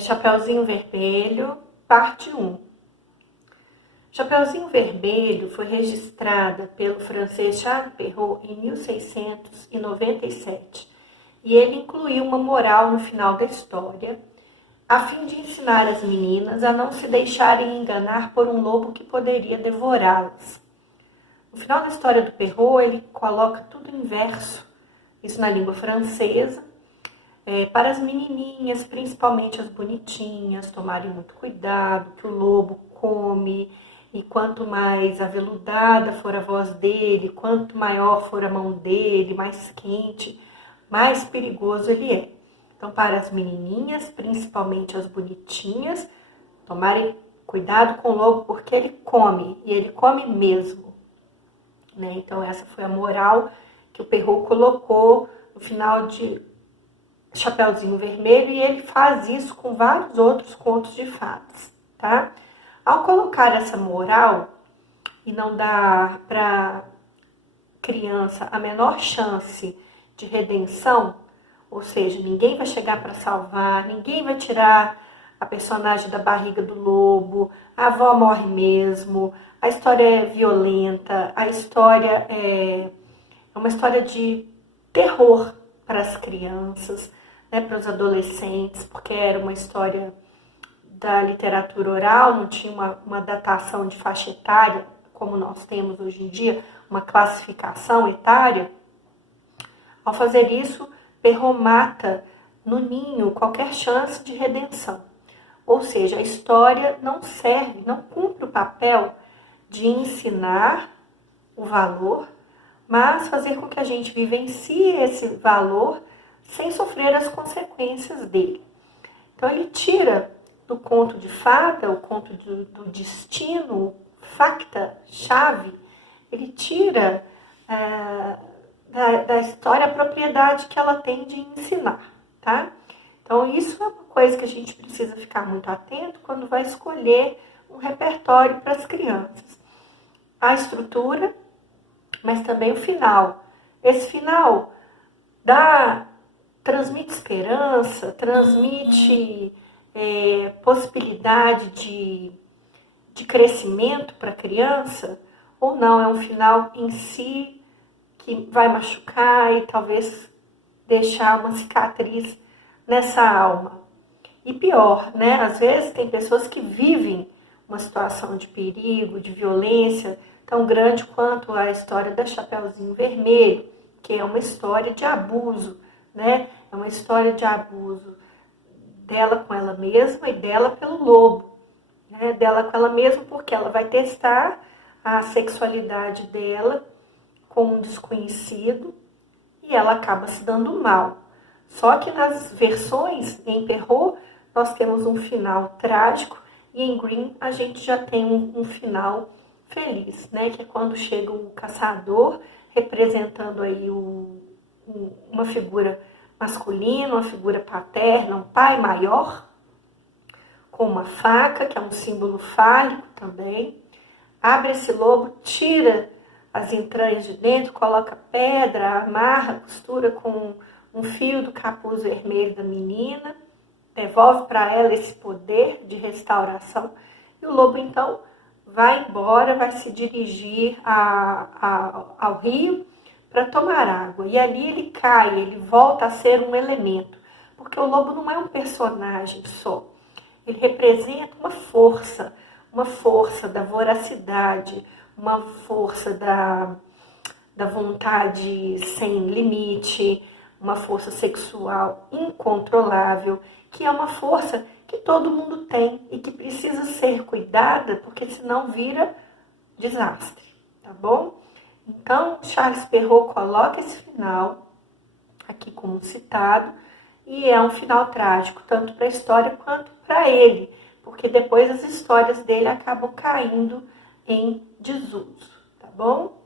Chapeuzinho Vermelho, parte 1. Chapeuzinho Vermelho foi registrada pelo francês Charles Perrault em 1697 e ele incluiu uma moral no final da história, a fim de ensinar as meninas a não se deixarem enganar por um lobo que poderia devorá-las. No final da história do Perrault, ele coloca tudo em verso, isso na língua francesa, para as menininhas, principalmente as bonitinhas, tomarem muito cuidado, que o lobo come, e quanto mais aveludada for a voz dele, quanto maior for a mão dele, mais quente, mais perigoso ele é. Então, para as menininhas, principalmente as bonitinhas, tomarem cuidado com o lobo, porque ele come, e ele come mesmo. Então, essa foi a moral que o Perrault colocou no final de Chapeuzinho Vermelho, e ele faz isso com vários outros contos de fadas, tá? Ao colocar essa moral e não dar para criança a menor chance de redenção, ou seja, ninguém vai chegar para salvar, ninguém vai tirar a personagem da barriga do lobo, a avó morre mesmo, a história é violenta, a história é uma história de terror para as crianças, para os adolescentes, porque era uma história da literatura oral, não tinha uma datação de faixa etária, como nós temos hoje em dia, uma classificação etária. Ao fazer isso, Perrault mata no ninho qualquer chance de redenção. Ou seja, a história não serve, não cumpre o papel de ensinar o valor, mas fazer com que a gente vivencie esse valor sem sofrer as consequências dele. Então, ele tira do conto de fada, o conto do destino, facta-chave, ele tira da história a propriedade que ela tem de ensinar, tá? Então, isso é uma coisa que a gente precisa ficar muito atento quando vai escolher um repertório para as crianças. A estrutura, mas também o final. Esse final transmite esperança, transmite possibilidade de crescimento para a criança, ou não, é um final em si que vai machucar e talvez deixar uma cicatriz nessa alma. E pior, às vezes tem pessoas que vivem uma situação de perigo, de violência tão grande quanto a história da Chapeuzinho Vermelho, que é uma história de abuso, É uma história de abuso dela com ela mesma e dela pelo lobo, Dela com ela mesma porque ela vai testar a sexualidade dela com um desconhecido e ela acaba se dando mal. Só que nas versões em Perrault nós temos um final trágico e em Grimm a gente já tem um final feliz, que é quando chega o caçador representando aí uma figura masculina, uma figura paterna, um pai maior, com uma faca, que é um símbolo fálico também, abre esse lobo, tira as entranhas de dentro, coloca pedra, amarra, costura com um fio do capuz vermelho da menina, devolve para ela esse poder de restauração, e o lobo então vai embora, vai se dirigir ao rio para tomar água. E ali ele cai, ele volta a ser um elemento, porque o lobo não é um personagem só. Ele representa uma força da voracidade, uma força da vontade sem limite, uma força sexual incontrolável, que é uma força que todo mundo tem e que precisa ser cuidada, porque senão vira desastre, tá bom? Então, Charles Perrault coloca esse final aqui como citado, e é um final trágico, tanto para a história quanto para ele, porque depois as histórias dele acabam caindo em desuso, tá bom?